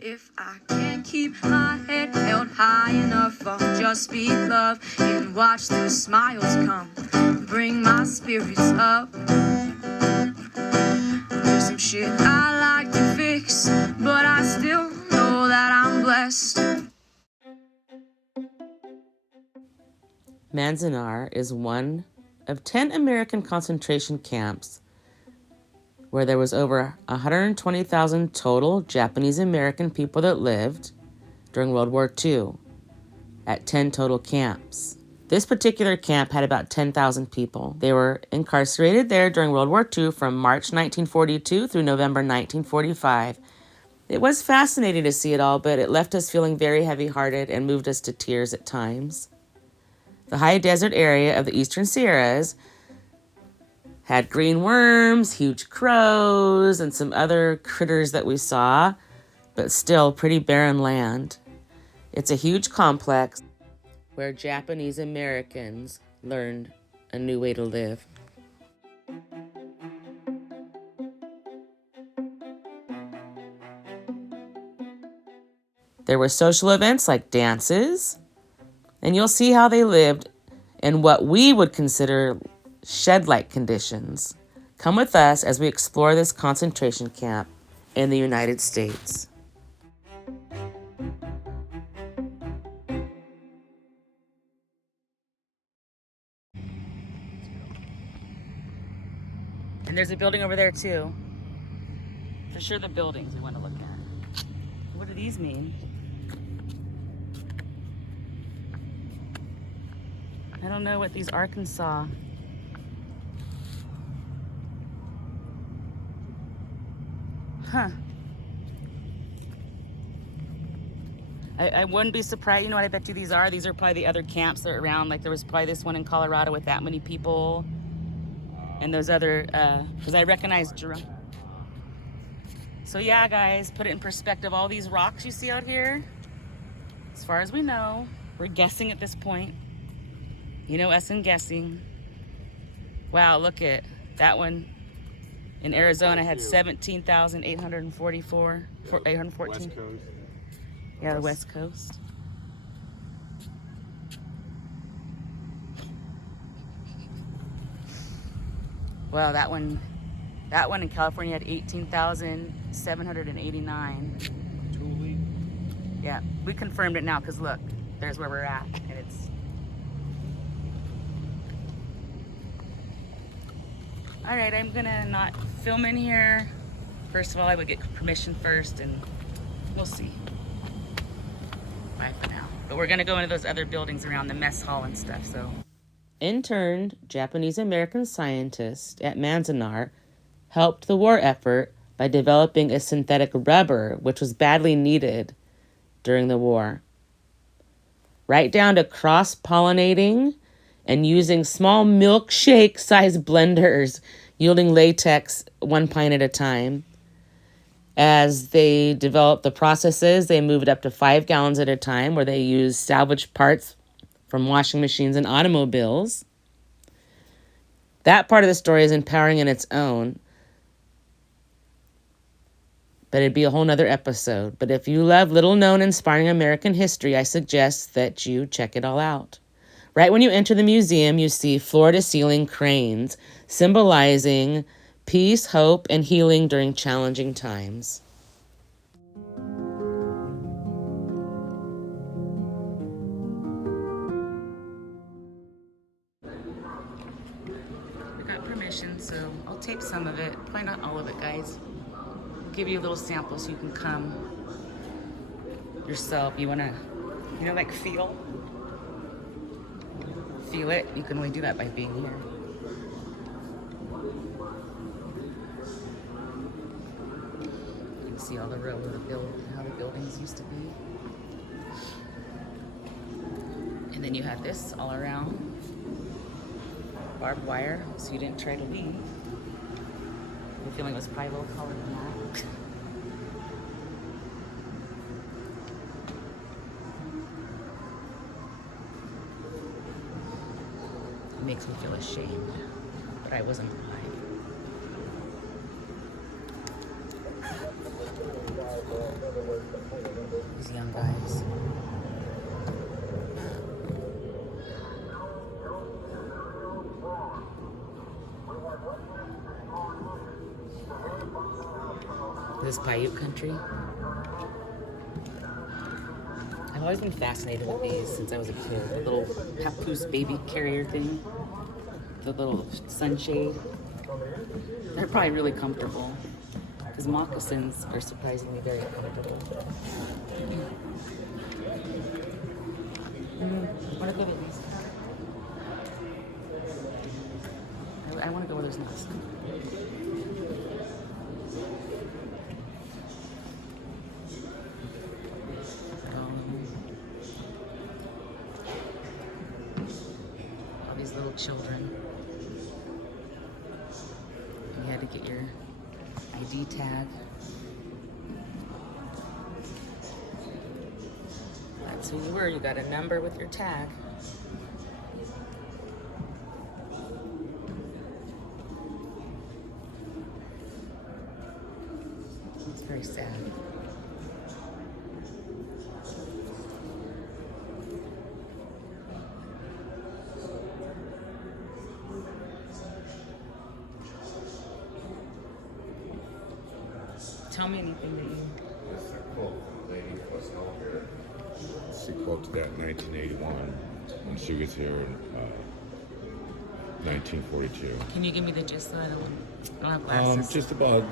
If I can't keep my head held high enough, I'll just speak love and watch the smiles come, bring my spirits up. There's some shit I like to fix, but I still know that I'm blessed. Manzanar is one of 10 American concentration camps where there was over 120,000 total Japanese American people that lived during World War II at 10 total camps. This particular camp had about 10,000 people. They were incarcerated there during World War II from March 1942 through November 1945. It was fascinating to see it all, but it left us feeling very heavy-hearted and moved us to tears at times. The high desert area of the Eastern Sierras had green worms, huge crows, and some other critters that we saw, but still pretty barren land. It's a huge complex where Japanese Americans learned a new way to live. There were social events like dances, and you'll see how they lived in what we would consider shed-like conditions. Come with us as we explore this concentration camp in the United States. And there's a building over there too. For sure the buildings we want to look at. What do these mean? I don't know what these Arkansas. Huh. I wouldn't be surprised. You know what I bet you these are? These are probably the other camps that are around. Like there was probably this one in Colorado with that many people. And those other, because I recognize Jerome. So yeah, guys, put it in perspective. All these rocks you see out here, as far as we know, we're guessing at this point. You know us and guessing. Wow, look at that one. In Arizona had 17,844, 814. West Coast. Yeah, the West Coast. Well, that one in California had 18,789. Julie. Yeah, we confirmed it now because look, there's where we're at, and it's. All right, I'm gonna not film in here. First of all, I would get permission first, and we'll see. Bye for now. But we're gonna go into those other buildings around the mess hall and stuff, so. Interned Japanese American scientists at Manzanar helped the war effort by developing a synthetic rubber, which was badly needed during the war. Right down to cross-pollinating and using small milkshake-sized blenders, yielding latex 1 pint at a time. As they developed the processes, they moved up to 5 gallons at a time, where they used salvaged parts from washing machines and automobiles. That part of the story is empowering in its own, but it'd be a whole nother episode. But if you love little-known, inspiring American history, I suggest that you check it all out. Right when you enter the museum, you see floor-to-ceiling cranes, symbolizing peace, hope, and healing during challenging times. We got permission, so I'll tape some of it. Probably not all of it, guys. I'll give you a little sample so you can come yourself. You want to, like feel it. You can only do that by being here. You can see all the row of how the buildings used to be. And then you had this all around. Barbed wire, so you didn't try to leave. The feeling was probably a little taller than that. It makes me feel ashamed, but I wasn't alive. these young guys. This Paiute country. I've always been fascinated with these since I was a kid. The little papoose baby carrier thing. The little sunshade. They're probably really comfortable. Because moccasins are surprisingly very comfortable. Want to go to these? I want to go where there's nuts. All these little children. You had to get your ID tag. That's who you were. You got a number with your tag. It's very sad. Tell me anything that you... It's a quote from the lady who was out here. She quoted that in 1981 when she was here in 1942. Can you give me the gist of it? I don't have glasses. Just about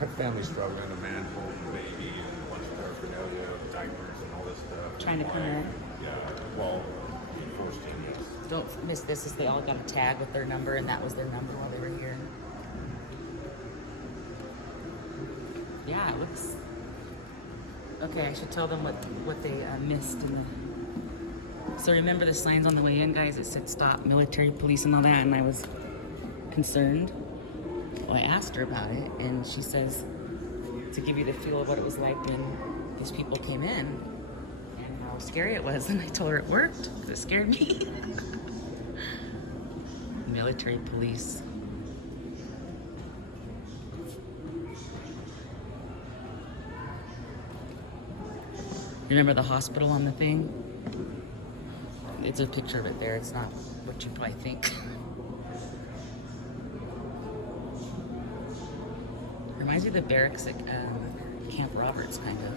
her family struggling, a man holding a baby and a bunch of paraphernalia, diapers and all this stuff. Trying to come in. Yeah, well, forced in, yes. Don't miss this, is they all got a tag with their number, and that was their number while they were here. Yeah, it looks... Okay, I should tell them what they missed in the... So remember the signs on the way in, guys? It said stop military police and all that, and I was concerned. Well, I asked her about it, and she says to give you the feel of what it was like when these people came in and how scary it was. And I told her it worked because it scared me. Military police. Remember the hospital on the thing? It's a picture of it there. It's not what you probably think. Reminds me of the barracks at Camp Roberts, kind of.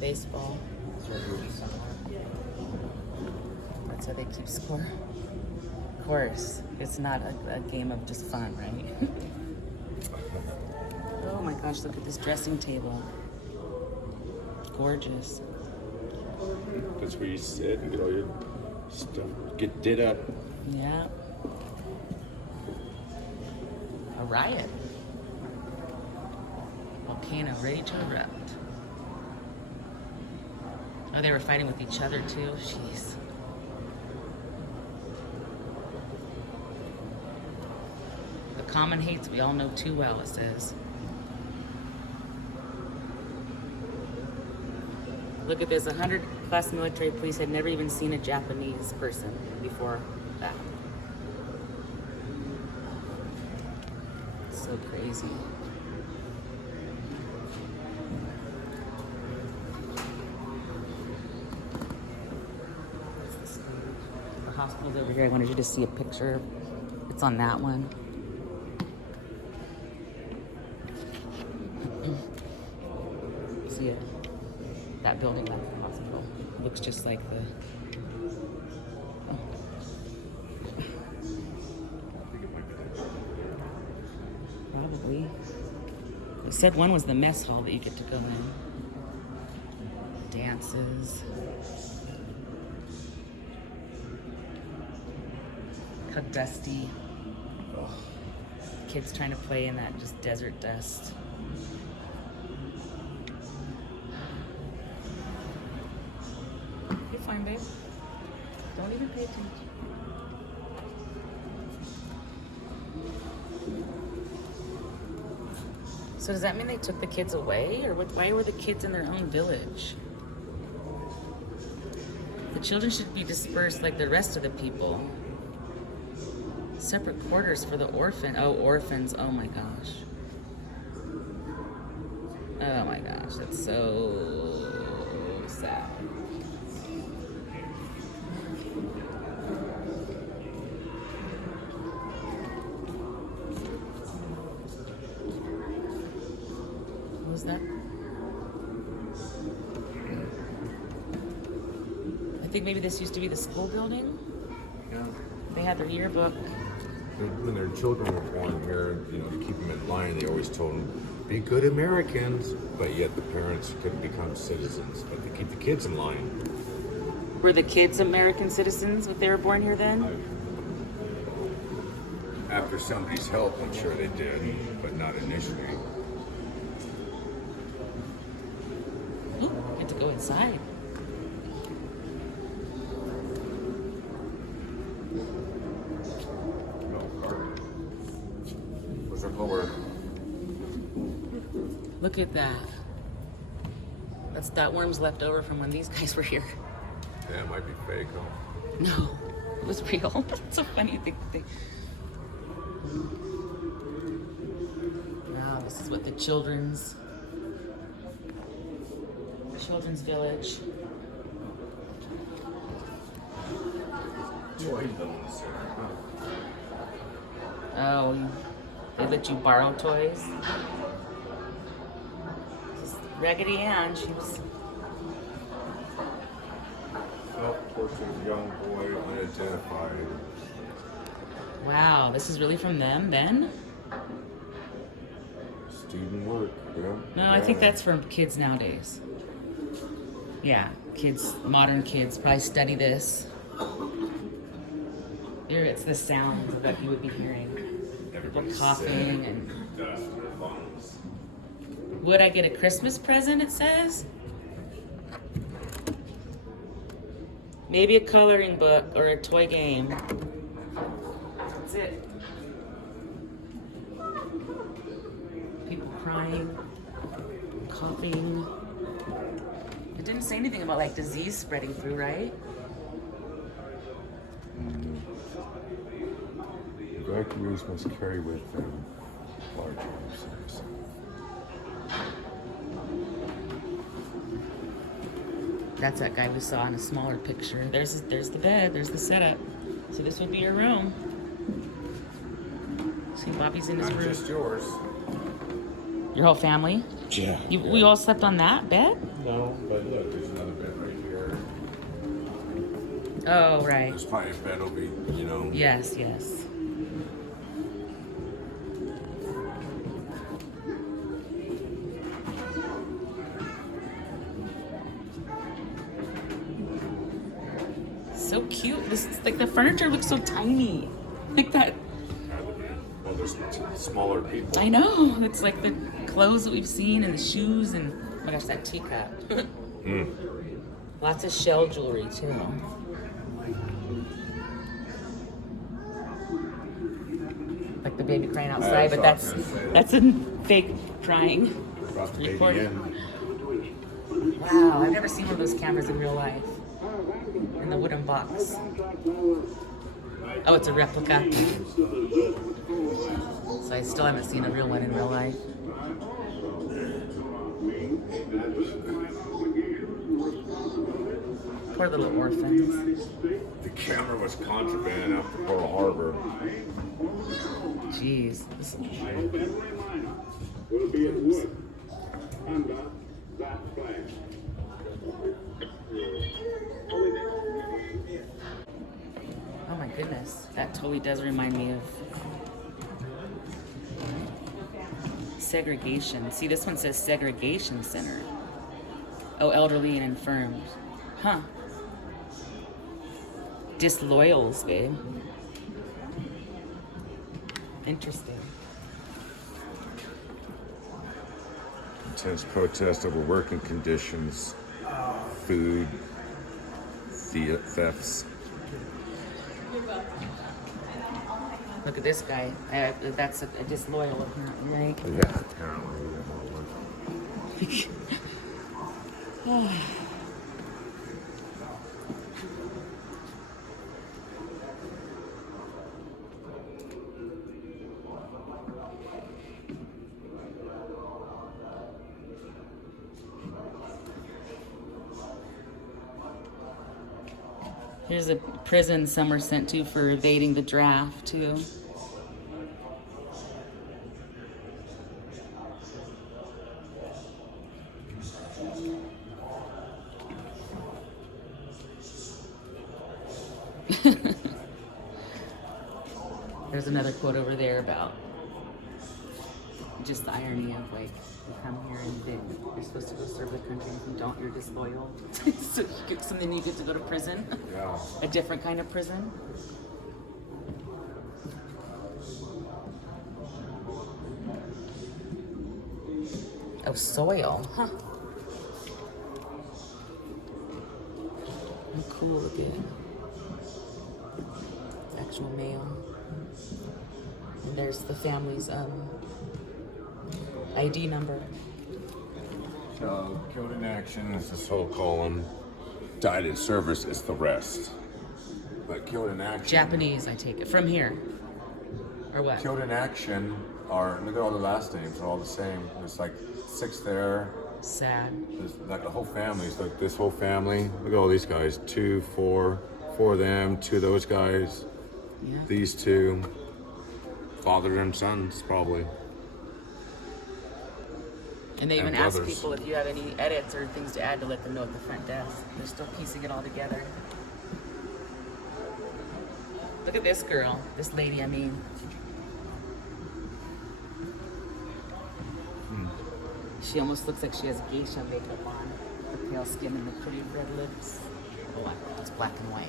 Baseball. That's how they keep score. Of course, it's not a game of just fun, right? Oh my gosh, look at this dressing table. Gorgeous. That's where you sit and get all your stuff, get did up. Yeah. A riot. Volcano ready to erupt. Oh, they were fighting with each other too. Jeez. The common hates we all know too well, it says. Look at this, 100+ military police had never even seen a Japanese person before that. So crazy. The hospital's over here. I wanted you to see a picture. It's on that one. See it? That building, like the hospital, looks just like the... Probably. It said one was the mess hall that you get to go in. Dances. How dusty. Kids trying to play in that just desert dust. You're fine, babe. Don't even pay attention. So does that mean they took the kids away? Or why were the kids in their own village? The children should be dispersed like the rest of the people. Separate quarters for the orphans. Oh my gosh. Oh my gosh, that's so sad. What was that? I think maybe this used to be the school building. Yeah. They had their yearbook. When their children were born here, you know, to keep them in line, they always told them, be good Americans, but yet the parents couldn't become citizens, but they keep the kids in line. Were the kids American citizens when they were born here then? After somebody's help, I'm sure they did, but not initially. Ooh, I had to go inside. Was there lower? Look at that. That worm's left over from when these guys were here. Yeah, it might be fake, huh? No, it was real. It's so funny. Wow, this is what the children's village. Toy Zone Center, huh? Oh, they let you borrow toys. Raggedy Ann, she was. Self-portrait young boy unidentified. Wow, this is really from them then? Student work, yeah. No, I think that's from kids nowadays. Yeah, kids, modern kids probably study this. Here it's the sounds that you would be hearing. People coughing and. Dust in their lungs. Would I get a Christmas present, it says? Maybe a coloring book or a toy game. That's it. People crying, coughing. It didn't say anything about like disease spreading through, right? Evacuees must carry with them large items. That's that guy we saw in a smaller picture. There's the bed. There's the setup. So this would be your room. See, Bobby's in his Not room. just yours. Your whole family? Yeah. We all slept on that bed? No, but look, there's another bed right here. Oh, right. There's probably a bed will be, you know. Yes, yes. So cute. This is like the furniture looks so tiny. Like that. Well, there's smaller people. I know. It's like the clothes that we've seen and the shoes and oh my gosh, that teacup. Lots of shell jewelry too. Like the baby crying outside, but that's a fake crying. Brought the baby Recording. in. Wow, I've never seen one of those cameras in real life. In the wooden box. Oh, it's a replica. So I still haven't seen a real one in real life. Poor little orphans. The camera was contraband out to Pearl Harbor. Jeez. Will be at work under that flag. Oh my goodness. That totally does remind me of segregation. See, this one says segregation center. Oh, elderly and infirmed. Huh. Disloyals, babe. Interesting. Intense protest over working conditions, food, thefts. Look at this guy. That's a disloyal, apparently, right? Yeah, apparently. Here's a prison some were sent to for evading the draft, too. There's another quote over there about just the irony of like you come here and then you're supposed to go serve the country. If you don't, you're disloyal. So then you get to go to prison. Yeah. A different kind of prison. Oh, soil, huh? How cool would be. Actual mail. And there's the family's ID number. Killed in action is the sole column. Died in service is the rest. But killed in action. Japanese, I take it. From here. Or what? Killed in action are, look at all the last names, they're all the same. There's like 6 there. Sad. There's like the whole family. It's like this whole family. Look at all these guys. 2, 4 of them, 2 of those guys. Yeah. These 2. Father and sons, probably. And they even And ask brothers. people if you have any edits or things to add to let them know at the front desk. They're still piecing it all together. Look at this girl. This lady, I mean. She almost looks like she has geisha makeup on. The pale skin and the pretty red lips. Oh, it's black and white.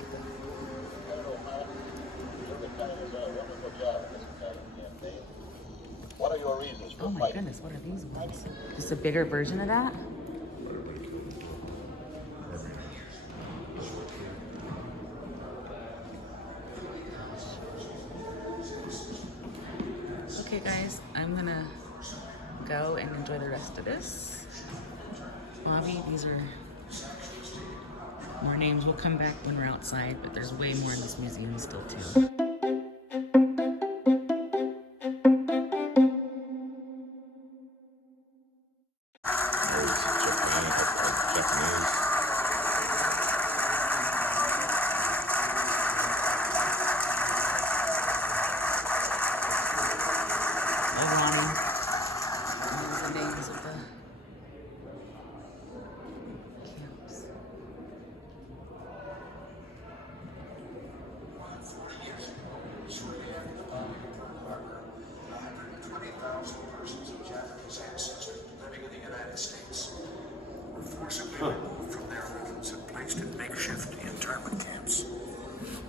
What are your reasons for Oh my fighting? goodness, what are these ones? Just a bigger version of that? Okay guys, I'm gonna go and enjoy the rest of this. Bobby, these are more names. We'll come back when we're outside, but there's way more in this museum still too. Japanese. Oh, Ronnie. And these are the names of the camps. Persons of Japanese ancestry living in the United States were forcibly removed from their homes and placed in makeshift internment camps.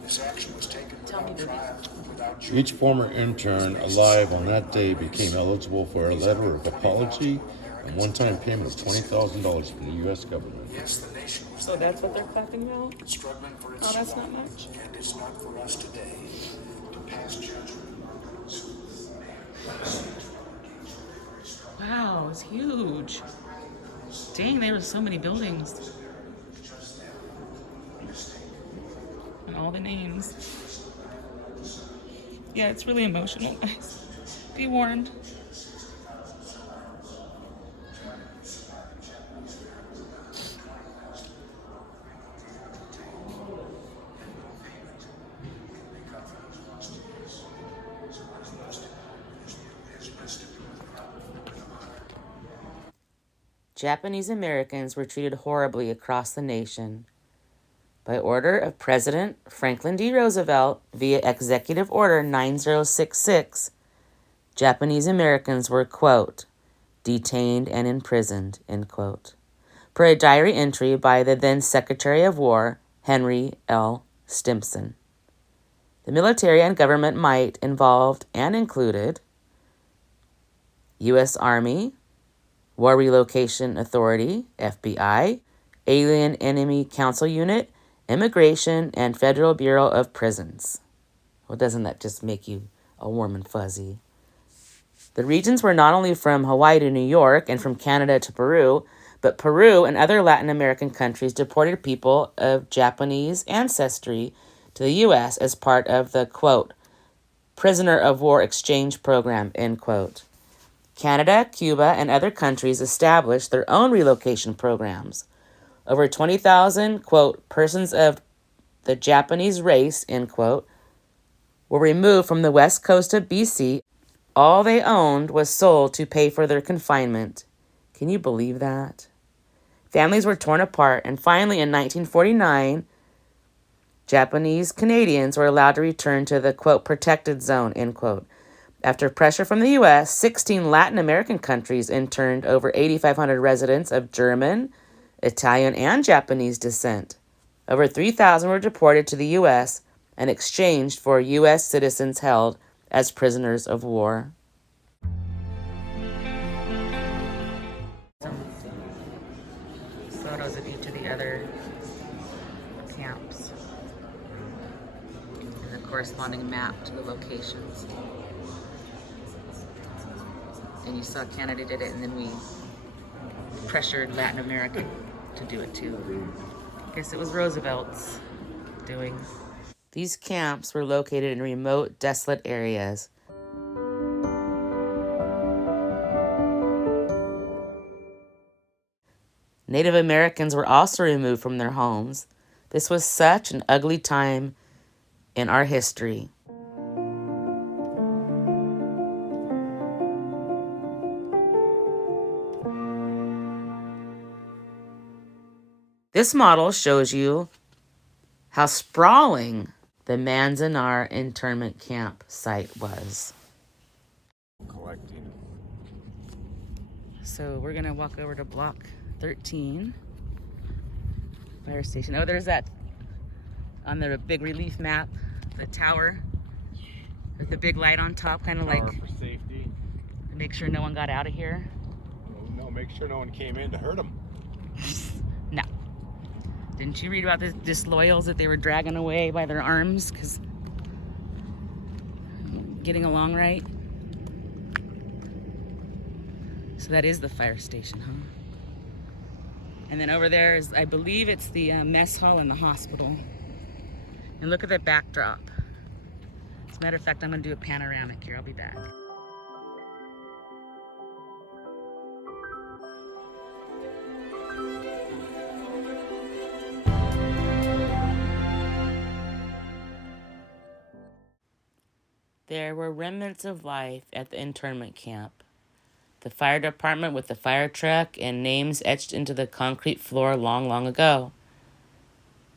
This action was taken without trial, without jury. Each former intern alive on that day became eligible for a letter of apology and one-time payment of $20,000 from the U.S. government. Yes, the nation was So that's what they're clapping about? struggling for its Oh, that's not survival, much. and it's not for us today to pass judgment on those who may have lost. Wow, it's huge. Dang, there were so many buildings. And all the names. Yeah, it's really emotional, guys. Be warned. Japanese Americans were treated horribly across the nation. By order of President Franklin D. Roosevelt via Executive Order 9066, Japanese Americans were, quote, detained and imprisoned, end quote, per a diary entry by the then Secretary of War, Henry L. Stimson. The military and government might involved and included U.S. Army, War Relocation Authority, FBI, Alien Enemy Council Unit, Immigration, and Federal Bureau of Prisons. Well, doesn't that just make you all warm and fuzzy? The regions were not only from Hawaii to New York and from Canada to Peru, but Peru and other Latin American countries deported people of Japanese ancestry to the U.S. as part of the, quote, prisoner of war exchange program, end quote. Canada, Cuba, and other countries established their own relocation programs. Over 20,000, quote, persons of the Japanese race, end quote, were removed from the west coast of BC. All they owned was sold to pay for their confinement. Can you believe that? Families were torn apart, and finally in 1949, Japanese Canadians were allowed to return to the, quote, protected zone, end quote. After pressure from the U.S., 16 Latin American countries interned over 8,500 residents of German, Italian, and Japanese descent. Over 3,000 were deported to the U.S. and exchanged for U.S. citizens held as prisoners of war. Photos of each of the other camps and the corresponding map to the locations. And you saw Canada did it, and then we pressured Latin America to do it too. I guess it was Roosevelt's doing. These camps were located in remote, desolate areas. Native Americans were also removed from their homes. This was such an ugly time in our history. This model shows you how sprawling the Manzanar internment camp site was. Collecting. So we're gonna walk over to block 13, fire station. Oh, there's that on the big relief map, the tower with the big light on top, kind of like for safety. to make sure no one got out of here. No, make sure no one came in to hurt them. No. Didn't you read about the disloyals that they were dragging away by their arms because getting along right? So that is the fire station, huh? And then over there is, I believe it's the mess hall and the hospital. And look at the backdrop. As a matter of fact, I'm gonna do a panoramic here. I'll be back. There were remnants of life at the internment camp. The fire department with the fire truck and names etched into the concrete floor long, long ago.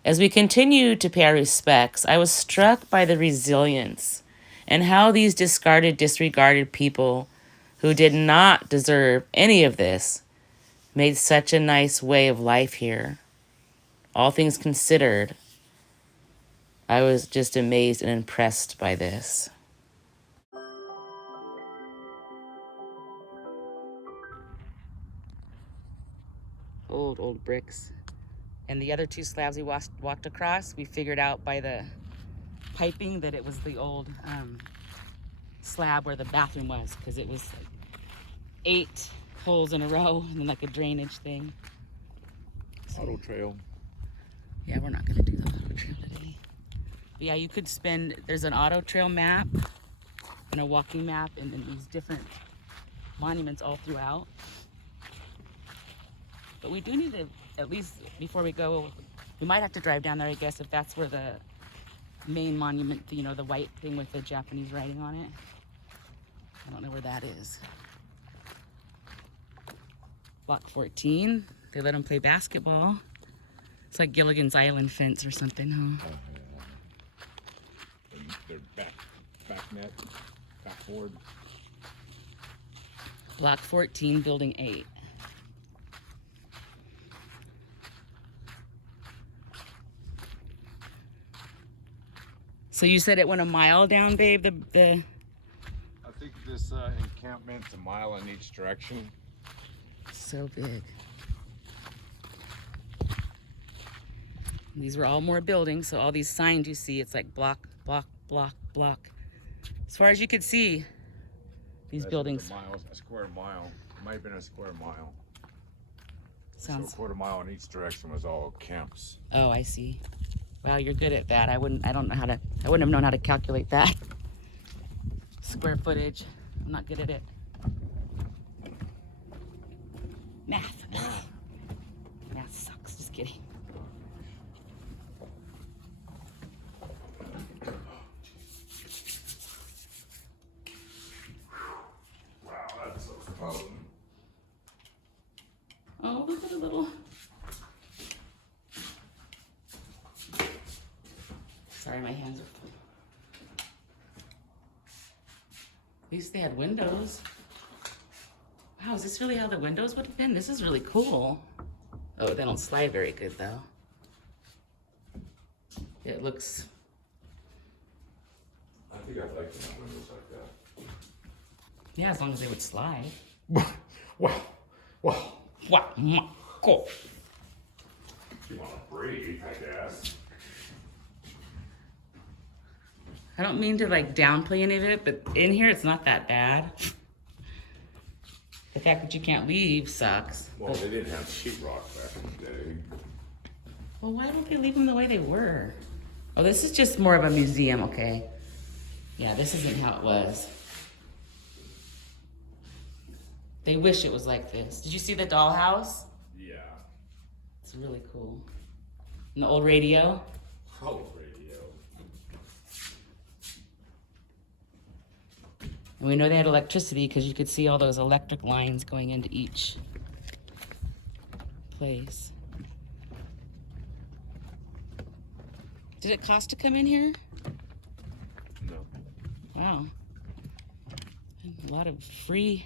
As we continued to pay our respects, I was struck by the resilience and how these disregarded people who did not deserve any of this made such a nice way of life here. All things considered, I was just amazed and impressed by this. Old bricks. And the other two slabs we walked across, we figured out by the piping that it was the old slab where the bathroom was, because it was like 8 holes in a row and then like a drainage thing. Auto trail. Yeah, we're not gonna do the auto trail today. But yeah, you could spend, there's an auto trail map and a walking map and then these different monuments all throughout. But we do need to, at least before we go, we might have to drive down there, I guess, if that's where the main monument, you know, the white thing with the Japanese writing on it. I don't know where that is. Block 14, they let them play basketball. It's like Gilligan's Island fence or something, huh? They're back net, backboard. Block 14, building 8. So you said it went a mile down, babe, the I think this encampment's a mile in each direction. so big. These were all more buildings, so all these signs you see, it's like block, block, block, block. As far as you could see, These That's buildings. a square mile. It might have been a square mile. So Sounds. a quarter mile in each direction was all camps. Oh, I see. Wow, you're good at that. I wouldn't have known how to calculate that. Square footage. I'm not good at it. Math. Math sucks. Just kidding. Wow, that's so fun. Oh, look at the little. Sorry, my hands are full. At least they had windows. Wow, is this really how the windows would have been? This is really cool. Oh, they don't slide very good though. It looks. I think I'd like to have windows like that. Yeah, as long as they would slide. Wow. Wow, cool. You want to breathe, I guess. I don't mean to like downplay any of it, but in here it's not that bad. The fact that you can't leave sucks. Well, they didn't have sheetrock back in the day. Well, why don't they leave them the way they were? Oh, this is just more of a museum, okay? Yeah, this isn't how it was. They wish it was like this. Did you see the dollhouse? Yeah. It's really cool. And the old radio. Color radio. And we know they had electricity because you could see all those electric lines going into each place. Did it cost to come in here? No. Wow. A lot of free.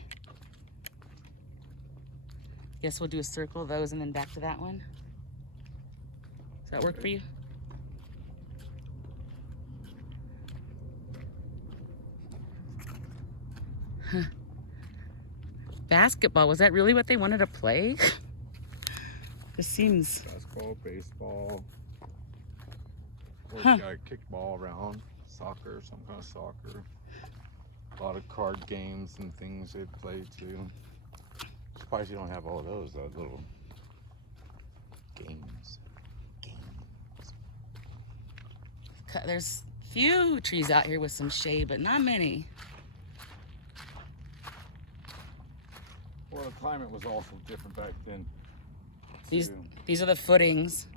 Guess we'll do a circle of those and then back to that one. Does that work for you? Huh. Basketball, was that really what they wanted to play? This seems. Basketball, baseball. Or Huh. kickball around. Soccer, some kind of soccer. A lot of card games and things they play too. Surprised you don't have all of those, little games. There's few trees out here with some shade, but not many. Well, the climate was also different back then. These are the footings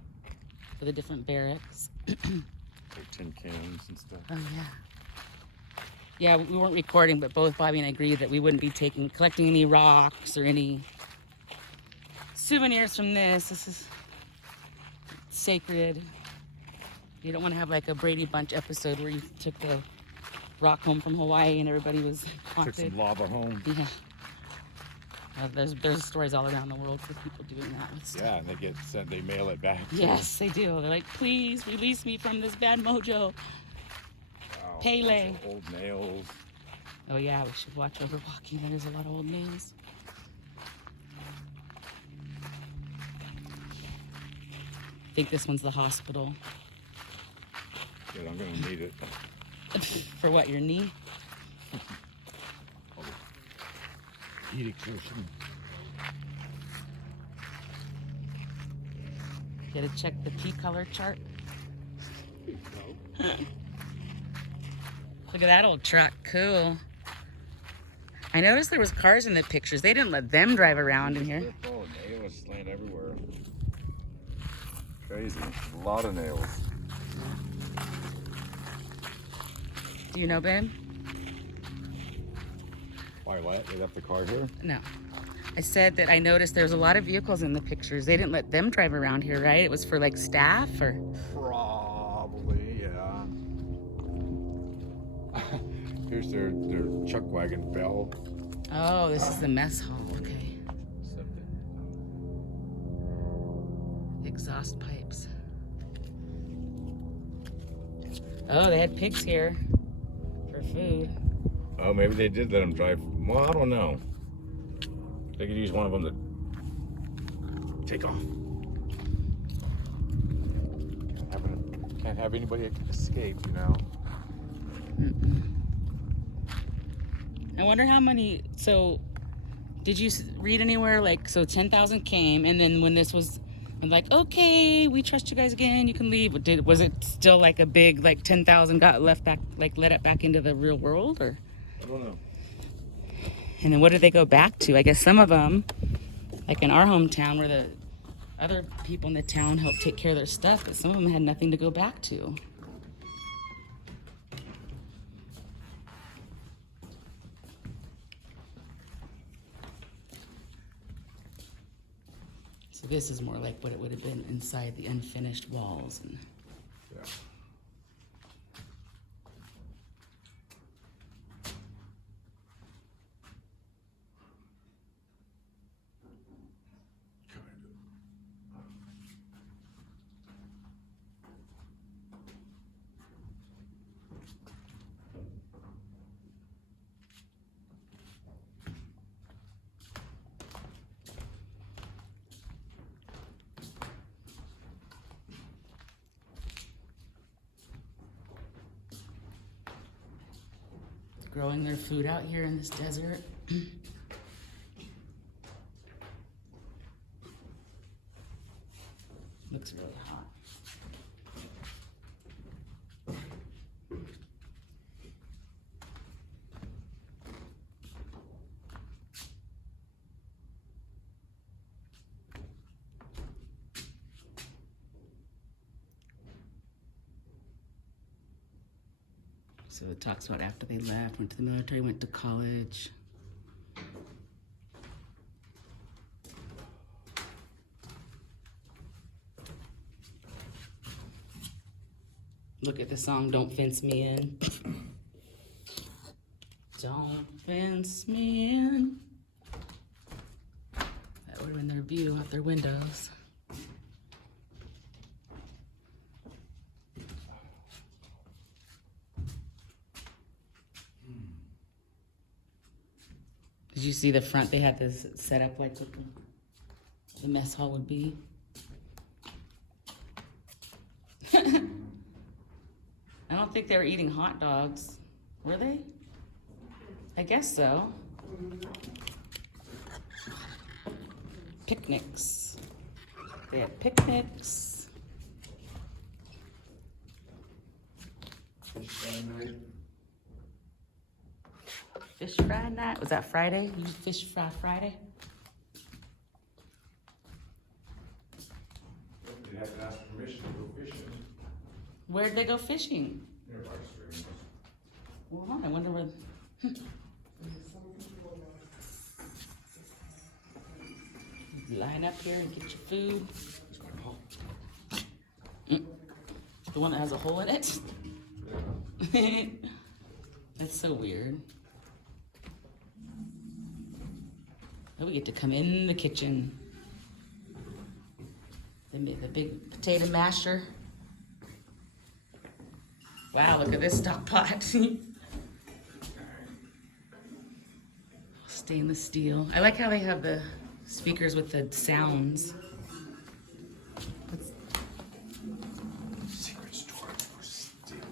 for the different barracks. Like tin cans and stuff. Oh yeah. Yeah, we weren't recording, but both Bobby and I agreed that we wouldn't be collecting any rocks or any souvenirs from this. This is sacred. You don't want to have like a Brady Bunch episode where you took the rock home from Hawaii and everybody was haunted. Took some lava home. Yeah. There's stories all around the world for people doing that with stuff. Yeah, and they get sent. They mail it back. Yes, they do. They're like, please release me from this bad mojo. Wow, Pele. bunch of old nails. Oh yeah, we should watch over walking. There's a lot of old nails. I think this one's the hospital. Yeah, I'm gonna need it. For what, your knee? Heat exertion. You gotta check the key color chart. Look at that old truck, cool. I noticed there was cars in the pictures. They didn't let them drive around in here. Oh, nails laying everywhere. Crazy. A lot of nails. Do you know, babe? Why, what? They left the car here? No. I said that I noticed there's a lot of vehicles in the pictures. They didn't let them drive around here, right? It was for like staff or? Probably, yeah. Here's their chuck wagon bell. Oh, this is the mess hall, okay. Exhaust pipes. Oh, they had pigs here for food. Oh, maybe they did let them drive. Well, I don't know. They could use one of them to take off. Can't have anybody escape, you know. I wonder how many. So, did you read anywhere like so 10,000 came, and then when this was like, okay, we trust you guys again, you can leave. Was it still like a big like 10,000 got left back, like let it back into the real world, or? I don't know. And then what did they go back to? I guess some of them, like in our hometown, where the other people in the town helped take care of their stuff, but some of them had nothing to go back to. So this is more like what it would have been inside the unfinished walls. And Yeah. Kind of. growing their food out here in this desert. Looks really hot. So it talks about after they left, went to the military, went to college. Look at the song, Don't Fence Me In. Don't fence me in. That would have been their view out their windows. Did you see the front? They had this set up like what the mess hall would be. I don't think they were eating hot dogs. Were they? I guess so. Picnics. They had picnics. Fish fry night. Was that Friday? You fish fry Friday? You'd have to ask permission to go fishing. Where'd they go fishing? Nearby streams. Well, I wonder where. Line up here and get your food. The one that has a hole in it? That's so weird. Oh, we get to come in the kitchen. They made the big potato masher. Wow, look at this stock pot. Stainless steel. I like how they have the speakers with the sounds. Secret store for steals.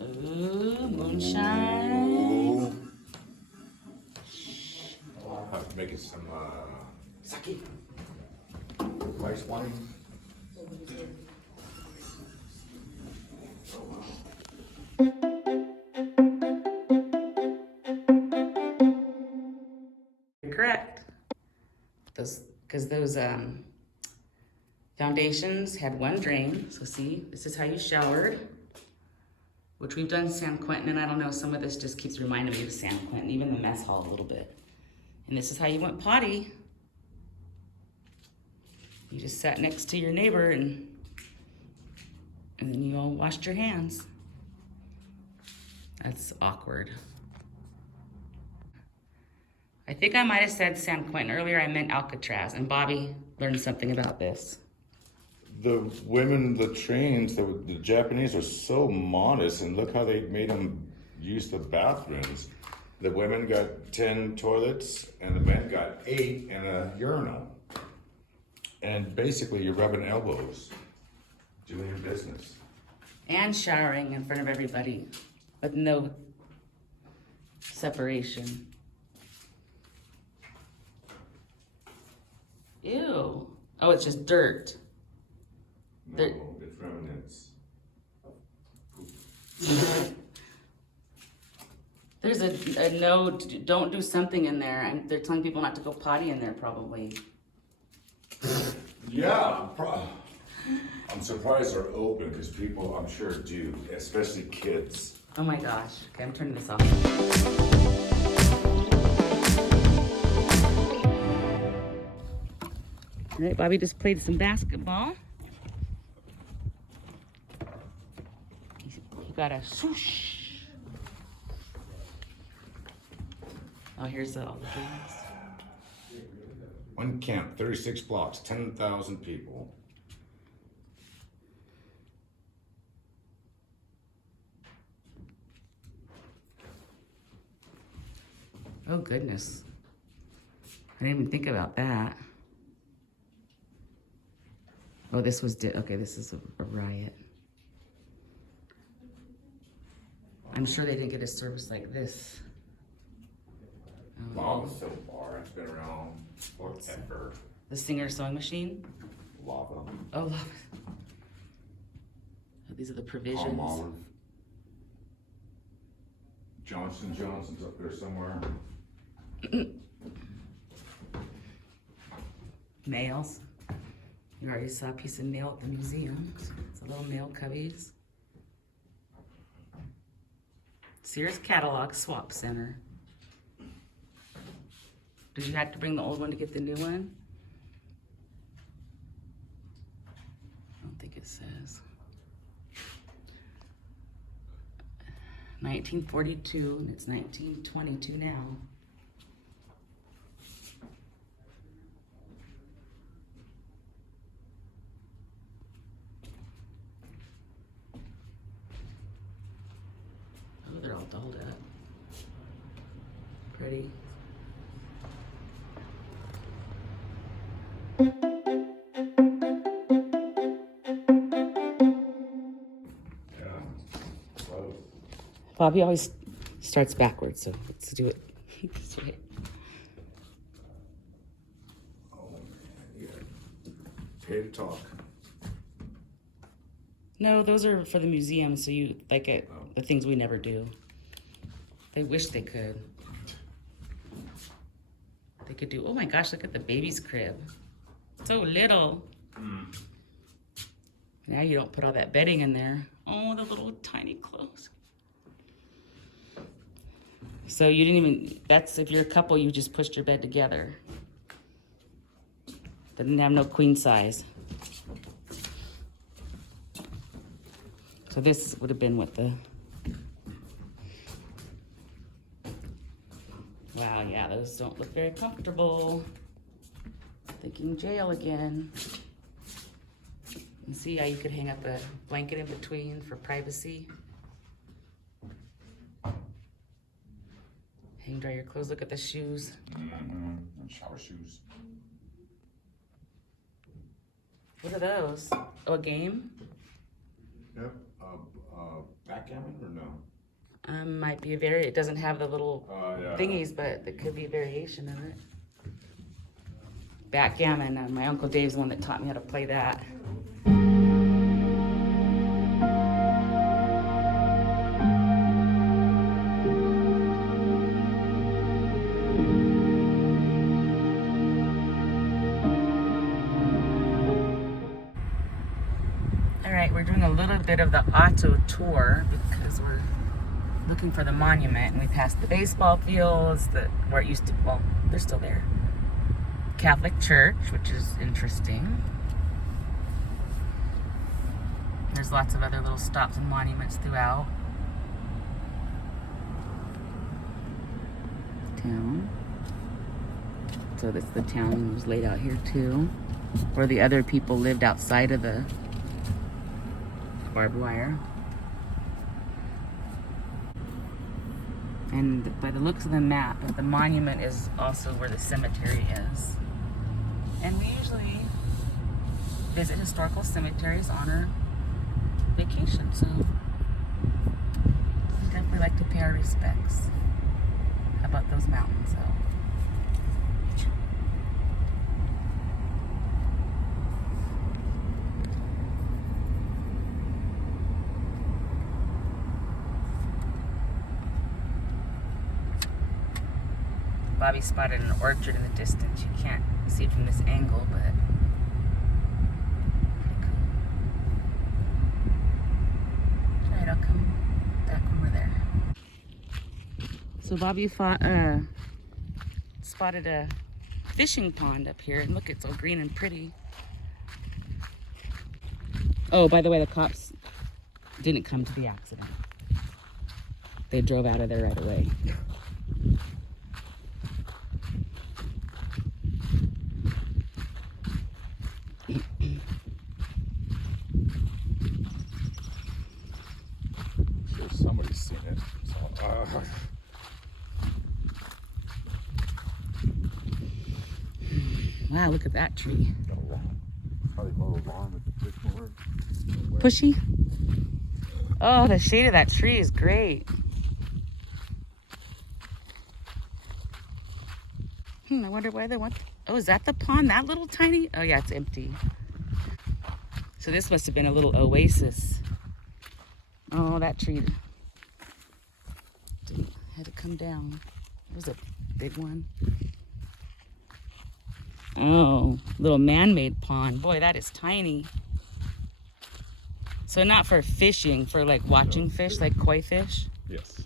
Ooh, moonshine. I'll have to make it some sake. Rice wine. You're correct. Because those foundations had one drain. So see, this is how you showered, which we've done San Quentin, and I don't know, some of this just keeps reminding me of San Quentin, even the mess hall a little bit. And this is how you went potty. You just sat next to your neighbor and then you all washed your hands. That's awkward. I think I might have said San Quentin earlier, I meant Alcatraz, and Bobby learned something about this. The women, the trains, the Japanese are so modest, and look how they made them use the bathrooms. The women got 10 toilets, and the men got 8 and a urinal. And basically, you're rubbing elbows, doing your business. And showering in front of everybody, with no separation. Ew. Oh, it's just dirt. No, There- it's remnants. There's a no, don't do something in there. And they're telling people not to go potty in there probably. Yeah, I'm surprised they're open because people, I'm sure, do, especially kids. Oh my gosh. Okay, I'm turning this off. All right, Bobby just played some basketball. He got a swoosh. Oh, here's all the games. One camp, 36 blocks, 10,000 people. Oh goodness. I didn't even think about that. Oh, this was, okay, this is a riot. I'm sure they didn't get a service like this. Lava soap bar, it's been around forever. The Singer sewing machine? Lava. Oh, love it. Oh, these are the provisions. Palm olive. Johnson Johnson's up there somewhere. Nails. You already saw a piece of nail at the museum. It's a little nail cubbies. Sears Catalog Swap Center. Did you have to bring the old one to get the new one? I don't think it says. 1942, and it's 1922 now. Oh, they're all dolled up. Pretty. Bobby always starts backwards, so let's do it this way. Oh, man, you gotta pay to talk. No, those are for the museum, so you like it. The things we never do. They wish they could. They could do. Oh my gosh! Look at the baby's crib. So little. Now you don't put all that bedding in there. Oh, the little tiny clothes. So you didn't even. That's if you're a couple, you just pushed your bed together. Didn't have no queen size. So this would have been what the. Wow, yeah, those don't look very comfortable. Thinking jail again. And see how you could hang up a blanket in between for privacy. Hang dry your clothes, look at the shoes. And shower shoes. What are those? Oh, a game? Yep. Backgammon or no? Might be it doesn't have the little Yeah. thingies, but it could be a variation of it. Backgammon, my Uncle Dave's the one that taught me how to play that. All right, we're doing a little bit of the auto tour because we're looking for the monument, and we passed the baseball fields, where it used to, well, they're still there. Catholic Church, which is interesting. There's lots of other little stops and monuments throughout town. So that's the town was laid out here too, where the other people lived outside of the barbed wire. And by the looks of the map, the monument is also where the cemetery is. And we usually visit historical cemeteries on our vacation, so we definitely like to pay our respects. about those mountains, though. Bobby spotted an orchard in the distance. You can't see it from this angle, but pretty cool. Alright, I'll come back when we're there. So Bobby spotted a fishing pond up here, and look, it's all green and pretty. Oh, by the way, the cops didn't come to the accident. They drove out of there right away. Sure somebody's seen it. So, Wow, look at that tree. got a lawn. Probably mow the lawn with the push mower. Pushy. Oh, the shade of that tree is great. I wonder why they want... Oh, is that the pond? That little tiny... Oh, yeah, it's empty. So this must have been a little oasis. Oh, that tree had to come down. It was a big one. Oh, little man-made pond. Boy, that is tiny. So not for fishing, for like watching fish, like koi fish? Yes.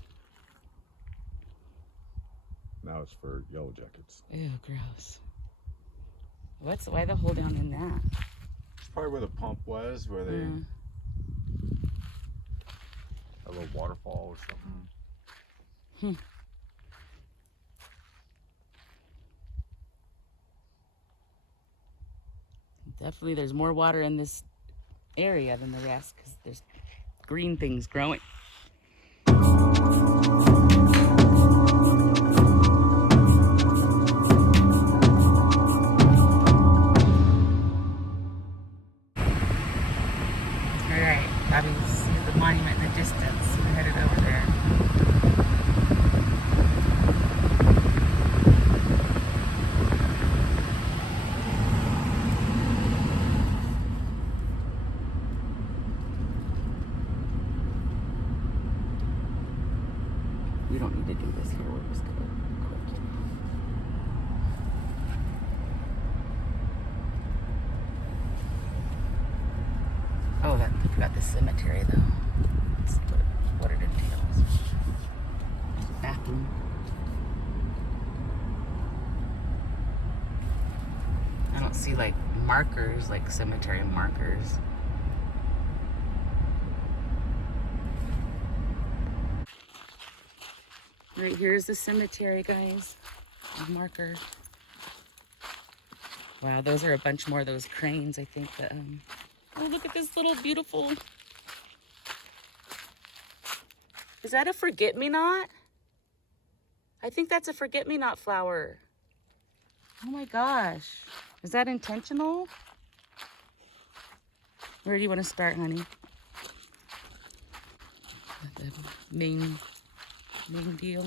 Now it's for yellow jackets. Ew, gross. Why the hole down in that? It's probably where the pump was, where they a little waterfall or something. Definitely there's more water in this area than the rest because there's green things growing. Alright, Bobby sees the monument in the distance. We're headed over there. We don't need to do this here. We're just gonna quick. Oh, I forgot the cemetery though. That's what it entails. Bathroom. I don't see like markers, like cemetery markers. Right here's the cemetery, guys. A marker. Wow, those are a bunch more of those cranes, I think. That, oh, look at this little beautiful. Is that a forget-me-not? I think that's a forget-me-not flower. Oh my gosh. Is that intentional? Where do you want to start, honey? The main deal.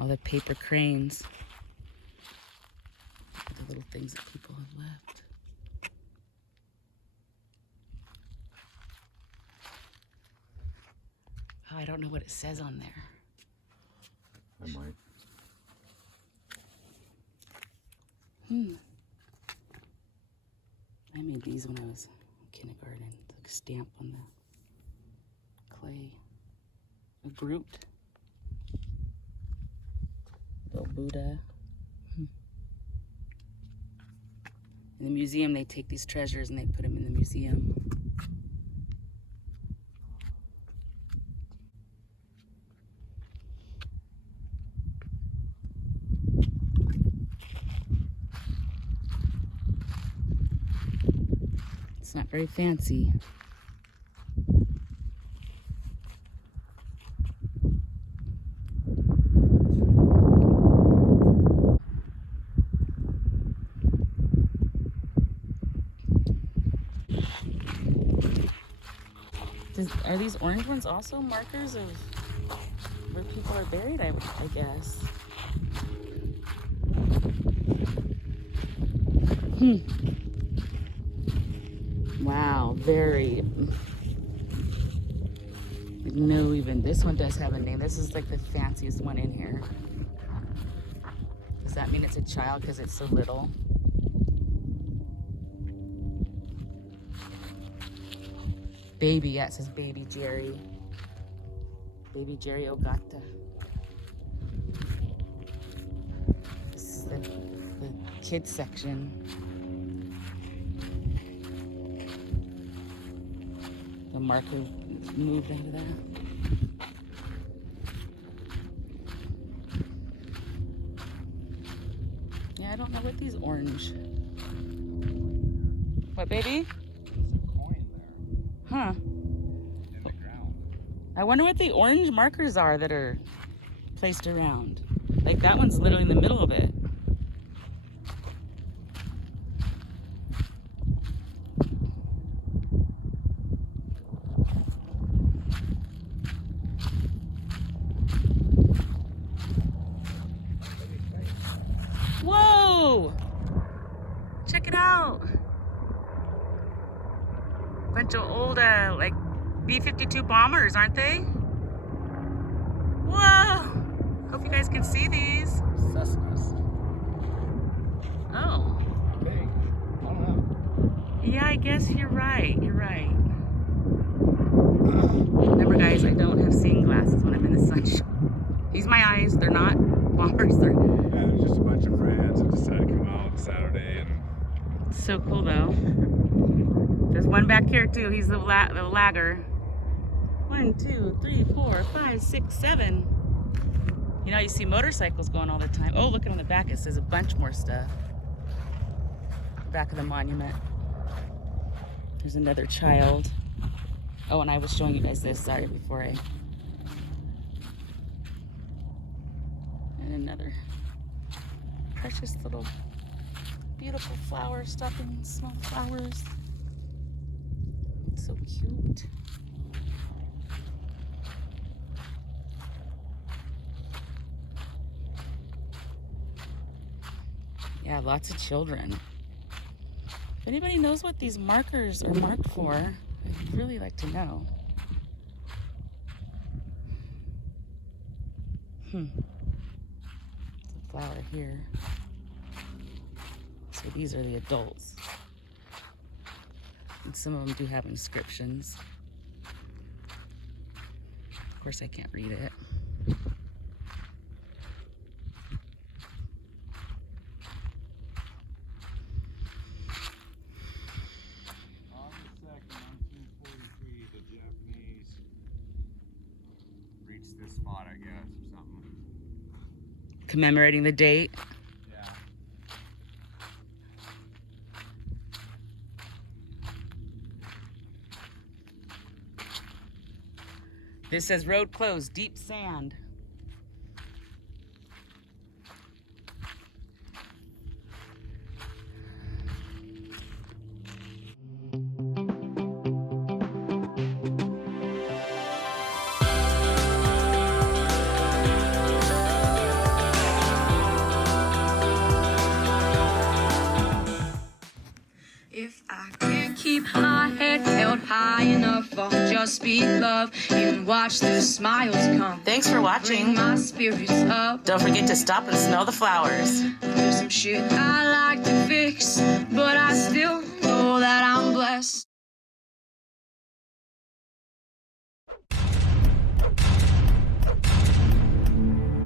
All the paper cranes. The little things that people have left. Oh, I don't know what it says on there. I might. I made these when I was in kindergarten. The stamp on the clay. A Groot. Little Buddha. In the museum, they take these treasures and they put them in the museum. It's not very fancy. Are these orange ones also markers of where people are buried? I guess. Wow, very. No, even this one does have a name. This is like the fanciest one in here. Does that mean it's a child because it's so little? Baby, yeah, it says Baby Jerry. Baby Jerry Ogata. This is the kids section. The marker moved out of that. Yeah, I don't know what these orange. What, baby? There's a coin there Huh. in the ground. I wonder what the orange markers are that are placed around. Like that one's literally in the middle of it. Whoa! Check it out. Bunch of old, like B-52 bombers, aren't they? Whoa! Hope you guys can see these. Cessnas. Oh. Okay. I don't know. Yeah, I guess you're right. You're right. Remember, guys, I don't have seeing glasses when I'm in the sunshine. These are my eyes. They're not bombers. They're Yeah, there's just a bunch of friends that decided to come out Saturday and. so cool, though. There's one back here, too. He's the lagger. 1, 2, 3, 4, 5, 6, 7. You know, you see motorcycles going all the time. Oh, look on the back. It says a bunch more stuff. Back of the monument. There's another child. Oh, and I was showing you guys this. Sorry, before I... And another precious little beautiful flower, stopping small flowers. It's so cute. Yeah, lots of children. If anybody knows what these markers are marked for, I'd really like to know. There's a flower here. So these are the adults. And some of them do have inscriptions. Of course, I can't read it. August 2nd, 1943, the Japanese reached this spot, I guess, or something. Commemorating the date. Yeah. This says road closed, deep sand. If I can't keep my head held high enough, I'll just speak love and watch the smiles come. Thanks for Bring watching. my spirits up. Don't forget to stop and smell the flowers. There's some shit I like to